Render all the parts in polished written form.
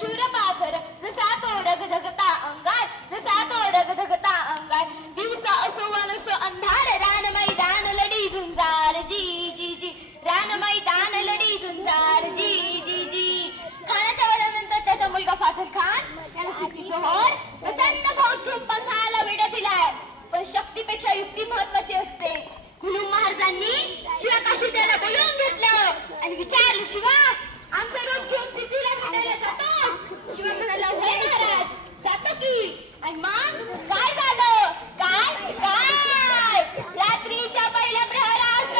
शूरपाखर जसा तो डगधगता अंगात, जसा तो डगधगता अंगात. दिवसा असो वनसो अंधार, रान मैदान लढी झुंजार, जी जी जी. रान मैदान लढी झुंजार, जी जी जी. खानाच्या वल्यानंतर त्याचा मुलगा फाजल खान याने सिद्धीचं होर प्रचंड फौज घेऊन पन्हाळ्याला वेढा दिलाय. पण शक्तीपेक्षा युक्ती महत्वाची असते. हुलूम महाराजांनी शिवा काशी त्याला बोलवून घेतलं आणि विचारलं, शिवा आमचं रूप घेऊन सिद्धीला भेटायला जातोस? शिवा म्हणाला, होय महाराज जातो की. आणि मग काय झालं? काय काय रात्रीच्या पहिल्या प्रहरास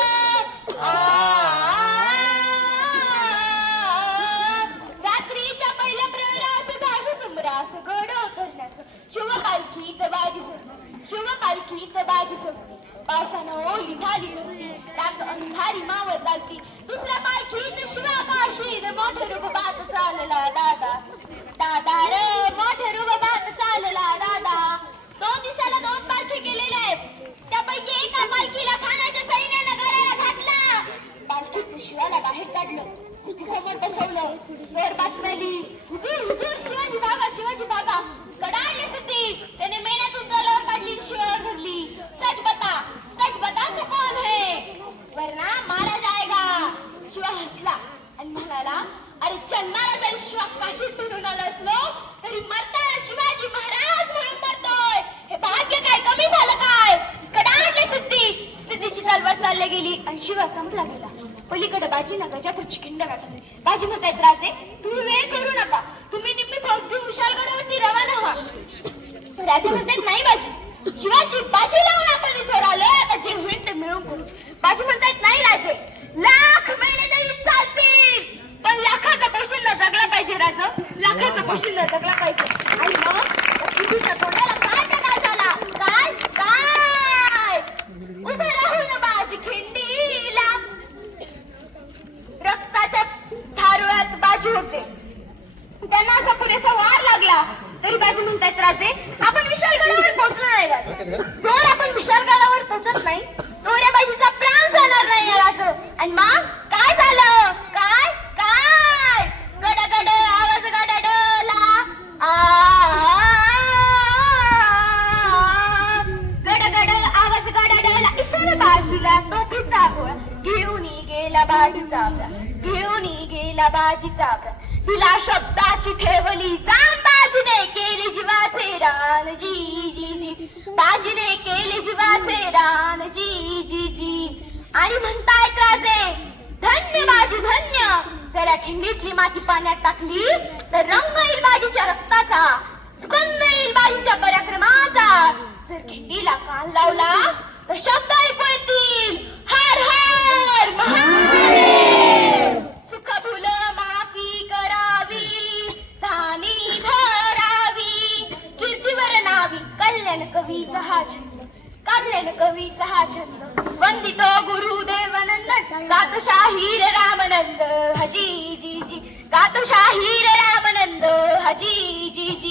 रात्रीच्या पहिल्या प्रहरास भाषा सुमरास गड करण्यास शिवपालखीत बाजी सरली, शिवपालखीत बाजी सरली. पावसानं ओली झाली धरती, रात अंधारी मावळ चालती. दुसऱ्या पालखीत शिवा काशीत मोठे रुबात चालला दादा, दादा रे मोठे रुबात चालला दादा. 2 दिवसाला 2 पालखी केलेल्या आहेत. त्यापैकी एका पालखीला खानाच्या सैन्यानं गळ्याला घातला. पालखीत शिवाला बाहेर काढलं, सिद्धीसमोर बसवलं. वर बातम्याली, हुजूर हुजूर शिवाजी भागा, शिवाजी भागा. कडाडले सिद्धी, त्याने मेण्यातून तलवार काढली, शिवावर धरली. सच बता तू कौन है, वरना मारा जाएगा. शिवा हसला आणि म्हणाला, अरे जन्माला जरी शिवा काशीत फिरून आला असलो तरी मरताना शिवाजी महाराज म्हणून मरतोय. हे भाग्य काय कमी झालं काय? कडाडले सिद्धीची तलवार चालली गेली आणि शिवा संपला गेला. पलीकडे बाजीनं गजापूरची खिंड गाठली. बाजी म्हणतायत, राजे तुम्ही वेळ करू नका, तुम्ही निम्मी फौज घेऊन विशालगडावरती रवाना व्हा. राजे म्हणतायत, नाही बाजी, शिवाजी बाजी लावून आपण इथे आलोय, आता जे होईल ते मिळून करू. बाजी म्हणतायत, नाही राजे, लाख मेले तरी चालतील, पण लाखाचा पोशिंदा जगला पाहिजे राजा, लाखाचा पोशिंदा जगला पाहिजे. आणि मग सिद्धीच्या तोंडाला काय प्रकार झाला? काय काय उभे राहून बाजी खिंडीला रक्ताच्या धारुळ्यात बाजी होते. त्यांना असा पुरेसा वार लागला तरी बाजी म्हणतायत, राजे आपण विशालगडावर पोहोचलो नाही. राजे जोर आपण विशालगडावर पोहोचत नाही तोर या बाजीचा प्राण जाणार नाही राजे. आणि मग काय झालं? काय काय गडगड आवाज गडडला, गडगड आवाज गडडला. इशारा बाजीला तोफीचा गोळा घेऊन गेला बाजीचा प्राण, घेऊन गेला बाजीचा प्राण. तिला शब्दाची ठेवली जाण, बाजीने केली जीवाचे रान, जी जी जी. बाजीने केली जीवाचे रान, जी जी जी. आणि म्हणतायत राजे, धन्य बाजी धन्य. जरा खिंडीतली माती पाण्यात टाकली तर रंग येईल बाजीच्या रक्ताचा, सुगंध येईल बाजीच्या पराक्रमाचा. जर खिंडीला कान लावला तर शब्द ऐकू येतील, हर हर महादेव. सुख भूल माफी करावी, धानी धरावी, कीर्तीवर नावी. कल्याण कवीचा हा छंद, कल्याण कवीचा हा छंद. वंदितो गुरुदेव नंदन, गातो शाहीर रामनंद, हजी जी जी. गातो शाहीर रामनंद, हजी जी जी.